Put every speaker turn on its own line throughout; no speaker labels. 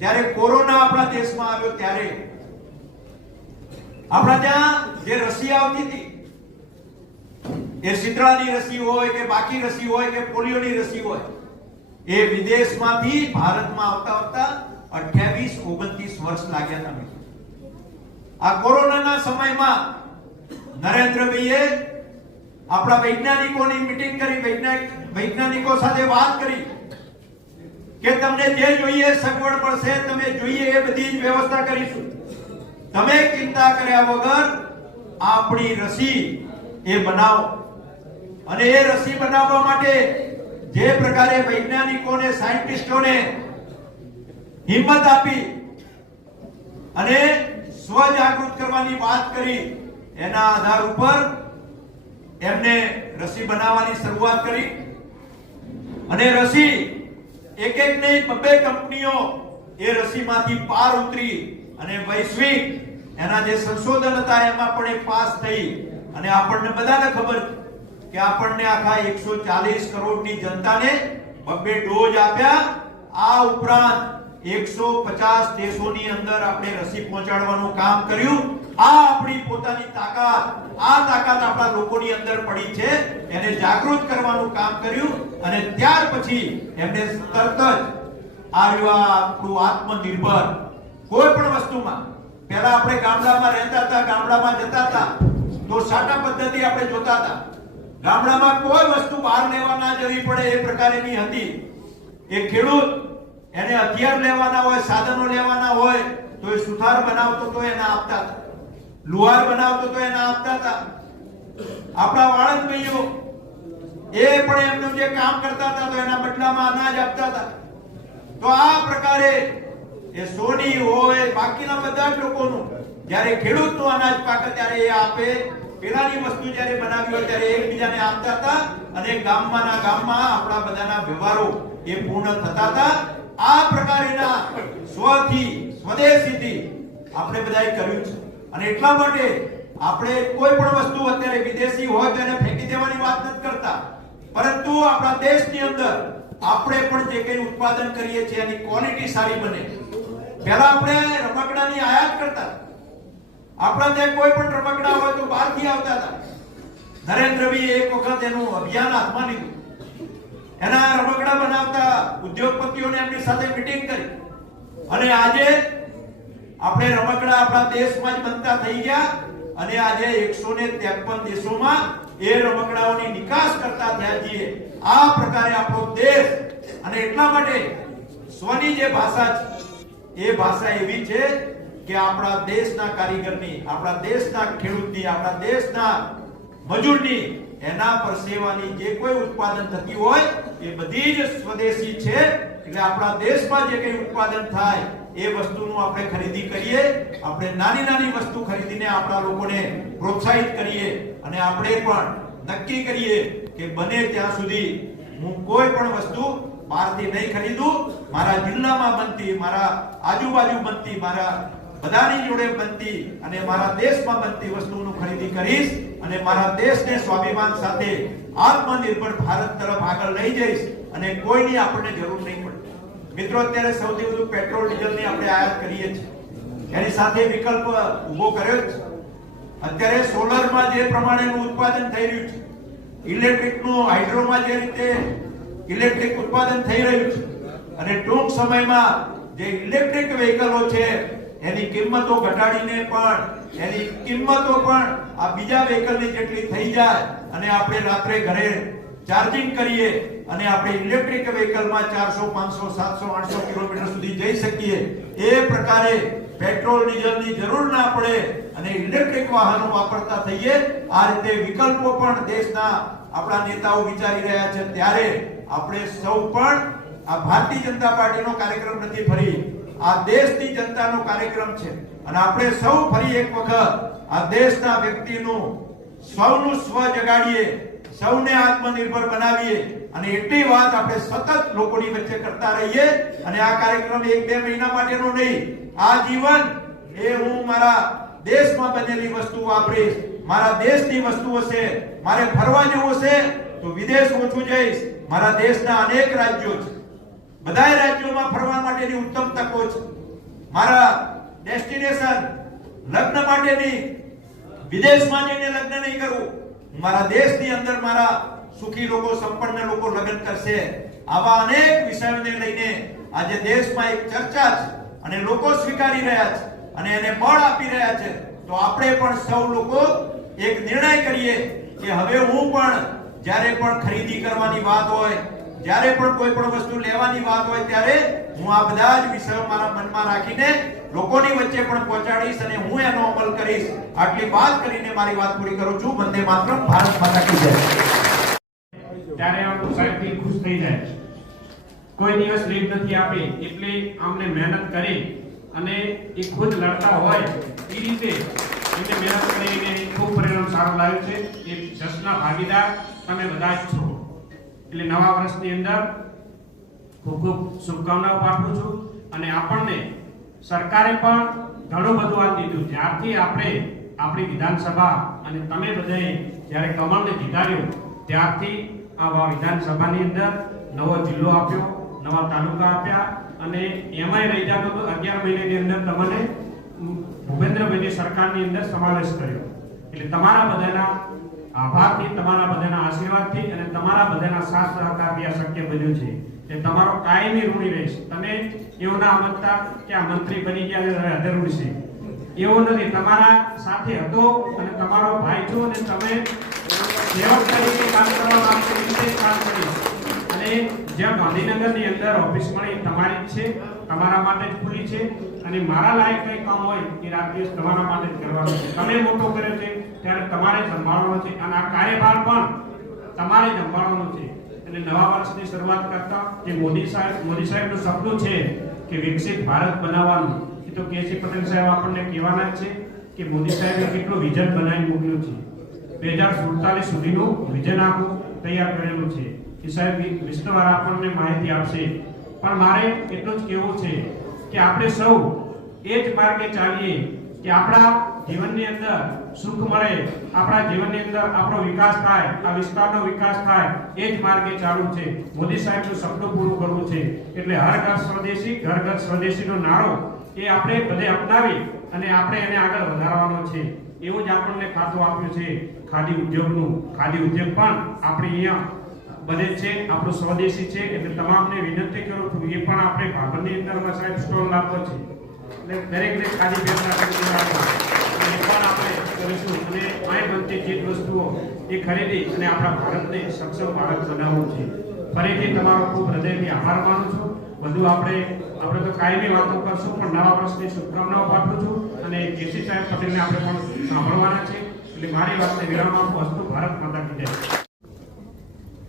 ત્યારે કોરોના આપણા દેશમાં આવ્યો ત્યારે, આપણા ત્યાં જે રસી આવતી હતી, એ શીતળાની રસી હોય કે બાકી રસી હોય કે પોલિયોની રસી હોય, એ વિદેશમાંથી ભારતમાં આવતા આવતા અઠ્યાવીસ, ઓગણત્રીસ વર્ષ લાગ્યા મિત્રો. આ કોરોનાના સમયમાં નરેન્દ્રભાઈએ આપણા વૈજ્ઞાનિકોની મિટિંગ કરી વૈજ્ઞાનિકો સાથે વાત કરી કે તમને જે જોઈએ સગવડ પડશે, તમે જોઈએ એ બધી જ વ્યવસ્થા કરીશું. તમે ચિંતા કર્યા વગર આપણી રસી એ બનાવો. અને એ રસી બનાવવા માટે જે પ્રકારે વૈજ્ઞાનિકોને, સાયન્ટિસ્ટોને હિંમત આપી અને સ્વજાગૃત કરવાની વાત કરી, એના આધાર ઉપર એમને રસી બનાવવાની શરૂઆત કરી. અને રસી એક એક નહીં બબે કંપનીઓ એ રસીમાંથી પાર ઉતરી અને વૈશ્વિક એના જે સંશોધન હતા, એમાં પણ એ પાસ થઈ. અને આપણને બધાને ખબર કે આપણને આખા 140 કરોડની જનતાને બબે ડોઝ આપ્યા. આ ઉપરાંત 150 દેશોની અંદર આપણે રસી પહોંચાડવાનું કામ કર્યું. આ આપણી પોતાની તાકાત, આ તાકાત આપણા લોકોની અંદર પડી છે. એને જાગૃત કરવાનું કામ કર્યું અને ત્યાર પછી એમને તરત જ આવ્યું આપણું આત્મનિર્ભર કોઈ પણ વસ્તુમાં. પહેલા આપણે ગામડામાં રહેતા હતા, ગામડામાં જતા હતા, તો સાટા પદ્ધતિ આપણે જોતા હતા. ગામડામાં કોઈ વસ્તુ બહાર લેવા ના જવી પડે એ પ્રકારની હતી. એ ખેડૂત એને હથિયાર લેવાના હોય, સાધનો લેવાના હોય, તો એ સુથાર બનાવતો તો એને આપતા હતા. લુહાર બનાવતો તો એને આપતા હતા. આપણા વાળંદ ભાઈઓ, એ પણ એમનું જે કામ કરતા હતા તો એના બદલામાં અનાજ આપતા હતા. તો આ પ્રકારે એ સોની હોય, બાકીના બધા જ લોકોનું, જ્યારે ખેડૂતનું અનાજ પાકે ત્યારે એ આપે. પેલાની વસ્તુ જ્યારે બનાવી હોય ત્યારે એકબીજાને આપતા હતા અને ગામમાંના ગામમાં આપણા બધાના વ્યવહારો એ પૂર્ણ થતા હતા. આ પ્રકારના સ્વથી, સ્વદેશીથી આપણે બધાએ કર્યું છે. અને એટલા માટે આપણે કોઈ પણ વસ્તુ અત્યારે વિદેશી હોય તો એને ફેંકી દેવાની વાત નથી કરતા. પરંતુ આપણા દેશની અંદર આપણે પણ જે કંઈ ઉત્પાદન કરીએ છીએ એની ક્વોલિટી સારી બને. પહેલા આપણે રમકડાની આયાત કરતા. આપણા ત્યાં કોઈ પણ રમકડા હોય તો બહારથી આવતા હતા. નરેન્દ્રભાઈ એક વખત એનું અભિયાન હાથમાં લીધું. એના રમકડા બનાવતા ઉદ્યોગપતિઓને એમની સાથે મીટિંગ કરી. અને આજે આપણે રમકડા આપણા દેશમાં જ બનતા થઈ ગયા અને આજે 153 દેશોમાં એ રમકડાઓની નિકાસ કરતા થયા છીએ. આ પ્રકારે આપણો દેશ અને એટલા માટે સ્વની જે ભાષા છે, એ ભાષા એવી છે કે આપણા દેશના કારીગરની, આપણા દેશના ખેડૂતની, આપણા દેશના મજૂરની, એના પર સેવાની જે કોઈ ઉત્પાદન થતી હોય, એ બધી જ સ્વદેશી છે. એટલે આપણા દેશમાં જે કંઈ ઉત્પાદન થાય એ વસ્તુનું આપણે ખરીદી કરીએ, આપણે નાની નાની વસ્તુ ખરીદીને આપણા લોકોને પ્રોત્સાહિત કરીએ અને આપણે પણ નક્કી કરીએ કે બને ત્યાં સુધી હું કોઈ પણ વસ્તુ બહારથી નહીં ખરીદું, મારા જિલ્લામાં બનતી, મારા આજુબાજુ બનતી, મારા બધાની જોડે બનતી અને મારા દેશમાં બનતી વસ્તુનું ખરીદી કરીશ અને મારા દેશને સ્વાભિમાન સાથે આત્મનિર્ભર ભારત તરફ આગળ લઈ જઈશ અને કોઈની આપણને જરૂર નહીં મિત્રો, અત્યારે સૌથી વધુ પેટ્રોલ, ડીઝલની આપણે આયાત કરીએ છીએ. એની સાથે વિકલ્પ ઊભો કર્યો છે. અત્યારે સોલરમાં જે પ્રમાણેનું ઉત્પાદન થઈ રહ્યું છે, ઇલેક્ટ્રિકનું હાઇડ્રોમાં જે રીતે ઇલેક્ટ્રિક ઉત્પાદન થઈ રહ્યું છે, અને ટૂંક સમયમાં જે ઇલેક્ટ્રિક વ્હીકલો છે, એની કિંમતો ઘટાડીને પણ, એની કિંમતો પણ આ બીજા વ્હીકલની જેટલી થઈ જાય, અને આપણે રાત્રે ઘરે ચાર્જિંગ કરીએ અને આપણે ઇલેક્ટ્રિક વ્હીકલમાં ચારસો, પાંચસો, સાતસો, આઠસો કિલોમીટર સુધી જઈ શકીએ, એ પ્રકારે પેટ્રોલ, ડીઝલની જરૂર ના પડે અને ઇલેક્ટ્રિક વાહનો વાપરતા થઈએ, આ રીતે વિકલ્પો પણ દેશના આપણા નેતાઓ વિચારી રહ્યા છે. ત્યારે આપણે સૌ પણ આ ભારતીય જનતા પાર્ટીનો કાર્યક્રમ નથી ફરી, આ દેશની જનતાનો કાર્યક્રમ છે. અને આપણે સૌ ફરી એક વખત આ દેશના વ્યક્તિનું, સૌનું સ્વ જગાડીએ સૌને આત્મનિર્ભર બનાવીએ અને એટલી વાત આપણે સતત લોકોની વચ્ચે કરતા રહીએ અને આ કાર્યક્રમ એક બે મહિના માટેનો નહીં. આ જીવન એ હું મારા દેશમાં બનેલી વસ્તુ વાપરીશ. મારા દેશની વસ્તુ હશે. મારે ફરવા જવું હશે તો વિદેશ ઓછું જઈશ. મારા દેશના અનેક રાજ્યો છે. બધાય રાજ્યોમાં ફરવા માટેની ઉત્તમ તકો છે. મારા ડેસ્ટિનેશન લગ્ન માટેની. વિદેશમાં જઈને લગ્ન નહીં કરવું મારા દેશની અંદર મારા સુખી લોકો, સંપન્ન લોકો લગ્ન કરશે. આવા અનેક વિષયોને લઈને આજે દેશમાં એક ચર્ચા છે અને લોકો સ્વીકારી રહ્યા છે અને એને બળ આપી રહ્યા છે. તો આપણે પણ સૌ લોકો એક નિર્ણય કરીએ કે હવે હું પણ જ્યારે પણ ખરીદી કરવાની વાત હોય, જ્યારે પણ કોઈ પણ વસ્તુ લેવાની વાત હોય, ત્યારે હું આ બધા જ વિષયો મારા મનમાં રાખીને લોકોની વચ્ચે પણ પહોંચાડીશ અને હું એનો અમલ કરીશ. આટલી વાત કરીને મારી વાત પૂરી કરું છું. વંદે માતરમ. ભારત માતા કી જય.
ત્યારે આમ સાહેબથી ખુશ થઈ જાય કોઈ દિવસ લીડ નથી આપી. એટલે આમને મહેનત કરી અને એ ખુદ લડતા હોય એ રીતે એમને મહેનત કરીને ખૂબ પરિણામ સારું લાવ્યું છે. એ જશના ભાગીદાર તમે બધા જ છો. એટલે નવા વર્ષની અંદર ખૂબ ખૂબ શુભકામનાઓ પાઠવું છું. અને આપણને સરકારે પણ ઘણું બધું આ દીધું. જ્યારથી આપણે આપણી વિધાનસભા અને તમે બધાએ જ્યારે કમળને જીતાડ્યું, ત્યારથી આ વિધાનસભાની અંદર નવો જિલ્લો આપ્યો, નવા તાલુકા આપ્યા અને એમાંય રહી જતો તો અગિયાર મહિનાની અંદર તમને ભૂપેન્દ્રભાઈની સરકારની અંદર સમાવેશ કર્યો. એટલે તમારા બધાના આભારથી, તમારા બધાના આશીર્વાદથી અને તમારા બધાના સાથ સહકારથી આ શક્ય બન્યું છે. એ તમારો કાયમી ઋણી રહીશ. તમે એવું ના સમજતા કે આ મંત્રી બની ગયા છે, હવે અધર છે એવું નથી. તમારા સાથે હતો અને તમારો ભાઈ છો અને તમે સેવક તરીકે કામ કરવા માંગતો રીતે કામ કરી અને જ્યાં ગાંધીનગરની અંદર ઓફિસ મળી તમારી જ છે, તમારા માટે જ ખુલી છે અને મારા લાયક કંઈ કામ હોય એ રાત દિવસ તમારા માટે જ કરવાનું છે. તમે મોટો કર્યો છે, ત્યારે તમારે સંભાળવાનો છે અને આ કાર્યભાર પણ તમારે સંભાળવાનો છે. એટલે નવા વર્ષની શરૂઆત કરતા જે મોદી સાહેબ, મોદી સાહેબનો સપનું છે કે વિકસિત ભારત બનાવવાનું, એ તો કેસી પટેલ સાહેબ આપણને કહેવાના છે કે મોદી સાહેબે કેટલું વિઝન બનાવી મોકલ્યું છે. બે હજાર સુડતાલીસ સુધીનું વિઝન આખું તૈયાર કરેલું છે. એ સાહેબ વિસ્તવાર આપણને માહિતી આપશે. પણ મારે એટલું જ કહેવું છે કે આપણે સૌ એ જ માર્ગે ચાલીએ કે આપણા જીવનની અંદર સુખ મળે, આપણા જીવનની અંદર આપણો વિકાસ થાય, આ વિસ્તારનો વિકાસ થાય, એ જ માર્ગે ચાલુ છે. મોદી સાહેબનું સપનું પૂરું કરવું છે. એટલે હર ઘર સ્વદેશી, ઘર ઘર સ્વદેશીનો નારો એ આપણે બધે અપનાવી અને આપણે એને આગળ વધારવાનો છે. એવું જ આપણને ખાતું આપ્યું છે. ખાદી ઉદ્યોગનું, ખાદી ઉદ્યોગ પણ આપણે અહીંયા બને છે. આપણો સ્વદેશી છે. એટલે તમામને વિનંતી કરું છું, એ પણ આપણે ભાભરની અંદરમાં સાહેબ સ્ટોલ લાવવો છે. એટલે દરેકને ખાદી પહેરતા ખરીદી રાખવા અને એ પણ આપણે કરીશું. અને અહીં બનતી ચીજ વસ્તુઓ એ ખરીદી અને આપણા ભારતને સક્ષમ ભારત બનાવવું છે. ફરીથી તમારો ખૂબ હૃદયથી આભાર માનું છું. બધું આપણે આપણે તો કાયમી વાતો કરશું, પણ નવા વર્ષની શુભકામનાઓ પાઠવું છું. અને કેસી સાહેબ પટેલને આપણે પણ સાંભળવાના છે. એટલે મારી વાતને વિરામ આપું. વસ્તુ ભારત માતા કી જય.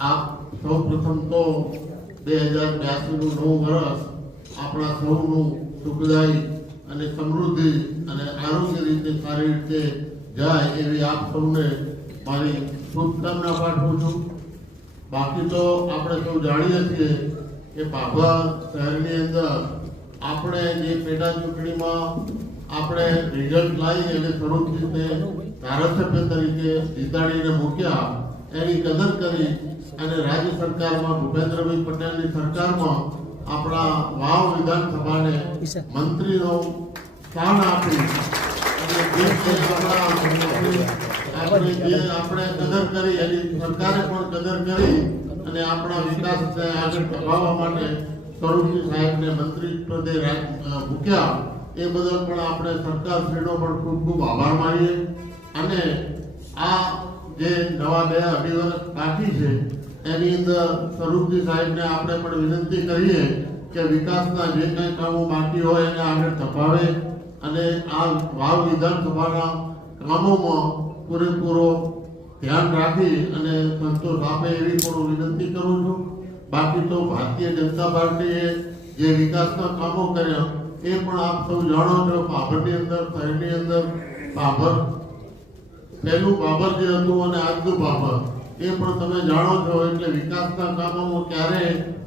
આપ સૌ પ્રથમ તો બે હજાર બ્યાસીનું નવું વર્ષ આપણા સૌનું સુખદાયી અને સમૃદ્ધિ અને આરોગ્ય રીતે સારી રીતે જાય એવી આપ સૌને મારી શુભકામના પાઠવું છું. બાકી તો આપણે સૌ જાણીએ છીએ કે બાભા શહેરની અંદર આપણે જે પેટા ચૂંટણીમાં આપણે રિઝલ્ટ લાવી અને સ્વરૂપજીને ધારાસભ્ય તરીકે જીતાડીને મૂક્યા, એની કદર કરી અને રાજ્ય સરકારમાં ભૂપેન્દ્રભાઈ પટેલની સરકારમાં આપણા વાવ વિધાનસભાને મંત્રીનો સ્થાન આપી. આપણા જે આપણે કદર કરી, એની સરકારે પણ કદર કરી અને આપણા વિકાસને આગળ ધપાવવા માટે સ્વરૂપજી સાહેબને મંત્રી મૂક્યા. એ બદલ પણ આપણે સરકાર પણ ખૂબ ખૂબ આભાર માનીએ. અને આ જે નવા બે અઢી વર્ષ છે, એની અંદર સ્વરૂપજી સાહેબને આપણે પણ વિનંતી કરીએ કે વિકાસના જે કંઈ કામો બાકી હોય એને આગળ ધપાવે. અને આ વાવ વિધાનસભાના કામોમાં પૂરેપૂરો ધ્યાન રાખી અને સંતોષ આપે એવી પણ વિનંતી કરું છું. બાકી તો ભારતીય જનતા પાર્ટીએ જે વિકાસના કામો કર્યા, એ પણ આપ સૌ જાણો છો બાબરની અંદર, શહેરની અંદર બાબર પહેલું બાબર જે હતું અને આજનું બાબર એ પણ તમે જાણો છો, એટલે વિકાસના કામોમાં ક્યારે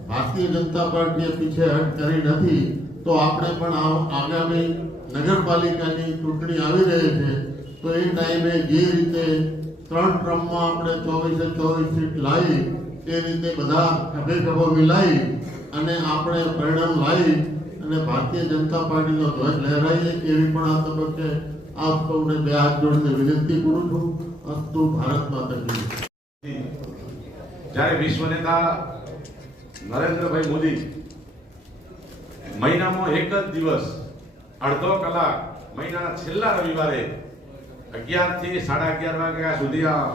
ભારતીય જનતા પાર્ટીએ પીછેહટ કરી નથી. તો આપણે પણ આગામી નગરપાલિકાની ચૂંટણી આવી રહી છે, તો એ ટાઈમે જે રીતે ત્રણ ટ્રમમાં આપણે ચોવીસે ચોવીસ સીટ લાવી, એ રીતે બધા ખભે ખભો મિલાવી અને આપણે પરિણામ લાવી અને ભારતીય જનતા પાર્ટીનો ધ્વજ લહેરાઈએ એવી પણ આ તબક્કે આપ સૌને બે હાથ જોડીને વિનંતી કરું છું. અસ્તુ ભારત માતા કી
જ્યારે વિશ્વ નેતા નરેન્દ્રભાઈ મોદી. મહિનામાં એક જ દિવસ, અડધો કલાક, મહિનાના છેલ્લા રવિવારે અગિયારથી સાડા અગિયાર વાગ્યા સુધી આ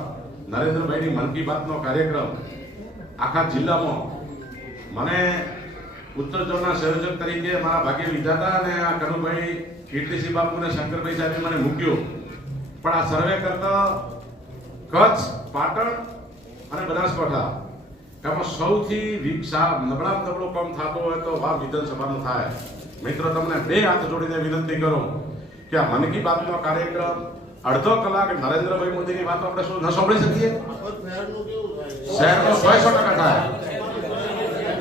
નરેન્દ્રભાઈની મન કી બાતનો કાર્યક્રમ આખા જિલ્લામાં મને ઉત્તર ઝોનના સંયોજક તરીકે મારા ભાગ્ય વિધાતા અને આ કનુભાઈ કીર્તિસિંહ બાપુ અને શંકરભાઈ સાહેબે મને મૂક્યો. પણ આ સર્વે કરતા કચ્છ, પાટણ અને બનાસકાંઠા એમાં સૌથી વિકસા નબળા નબળો કામ થતો હોય તો વાવ વિધાનસભાનો થાય. મિત્રો તમને બે હાથ જોડીને વિનંતી કરું કે આ મન કી બાતનો કાર્યક્રમ અડધો કલાક નરેન્દ્રભાઈ મોદીની વાતો આપણે શું ન સાંભળી શકીએ?
શહેરનું
સો સો ટકા થાય.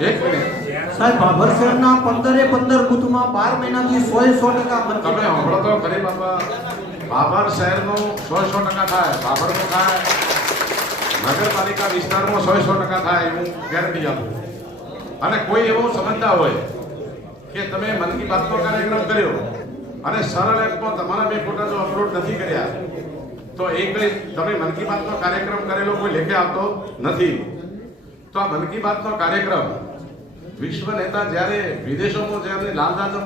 એક મિનિટ.
સાહેબ ભાભર શહેરના પંદરે પંદર બુથમાં બાર મહિનાથી સો સો ટકા
તમે હમણાં તો ખરી બાબા બાબર શહેરનું સો સો ટકા થાય. બાબરનું થાય. નગરપાલિકા વિસ્તારમાં સો સો ટકા થાય હું ગેરંટી આપું. અને કોઈ એવું સમજતા હોય કે તમે મન કી બાતનો કાર્યક્રમ કર્યો અને સરળ એપમાં તમારા બે ફોટા જો અપલોડ નથી કર્યા, તો એ કંઈ તમે મન કી બાતનો કાર્યક્રમ કરેલો કોઈ લેખે આવતો નથી. તો આ મન કી બાતનો કાર્યક્રમ વિશ્વ નેતા જ્યારે વિદેશોમાં જ્યારે લાલદાદમ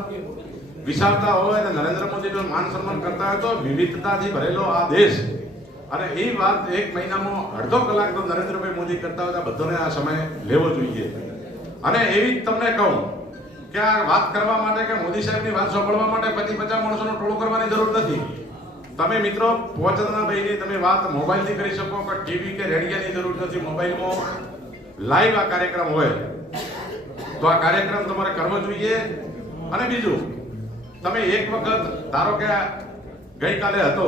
વિશાળતા હોય અને નરેન્દ્ર મોદીનું માન સન્માન કરતા હોય તો વિવિધતાથી ભરેલો આ દેશ અને એ વાત એક મહિનામાં અડધો કલાક તો નરેન્દ્રભાઈ મોદી કરતા હોય બધાને આ સમય લેવો જોઈએ. અને એવી જ તમને કહું કે આ વાત કરવા માટે કે મોદી સાહેબની વાત સાંભળવા માટે પચીસ પચાસ માણસોનો ટોળું કરવાની જરૂર નથી. તમે મિત્રો ભાઈની તમે વાત મોબાઈલથી કરી શકો કે ટીવી કે રેડિયાની જરૂર નથી. મોબાઈલમાં લાઈવ આ કાર્યક્રમ હોય. તો આ કાર્યક્રમ તમારે કરવો જોઈએ. અને બીજું, તમે એક વખત, ધારો કે ગઈકાલે હતો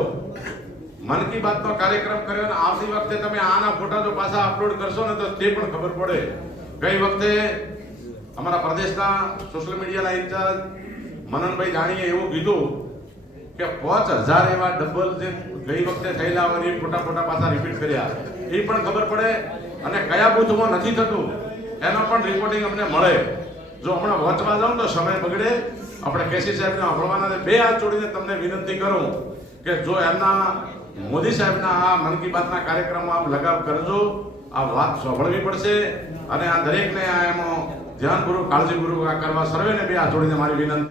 મન કી બાતનો કાર્યક્રમ કર્યો ને આવતી વખતે તમે આના ફોટા જો પાછા અપલોડ કરશો ને તો તે પણ ખબર પડે. ગઈ વખતે અમારા પ્રદેશના સોશિયલ મીડિયાના ઇન્ચાર્જ મનનભાઈ જાણીએ એવું કીધું કે પાંચ હજાર એવા ડબલ જે ગઈ વખતે થયેલા હોય એ ફોટા ફોટા પાછા રિપીટ કર્યા. એ પણ ખબર પડે અને કયા બુથમાં નથી થતું, એનો પણ રિપોર્ટિંગ અમને મળે. જો હમણાં વાંચવા જાઉં તો સમય બગડે. આપણે કેસી સાહેબને સાંભળવાના બે હાથ જોડીને તમને વિનંતી કરું કે જો એમના મોદી સાહેબના આ મન કી બાતના કાર્યક્રમમાં આપ લગાવ કરજો. આ વાત સાંભળવી પડશે અને આ દરેકને આ એમાં ધ્યાનપૂર્વક, કાળજીપૂર્વક આ કરવા સર્વેને બે હાથ જોડીને મારી વિનંતી.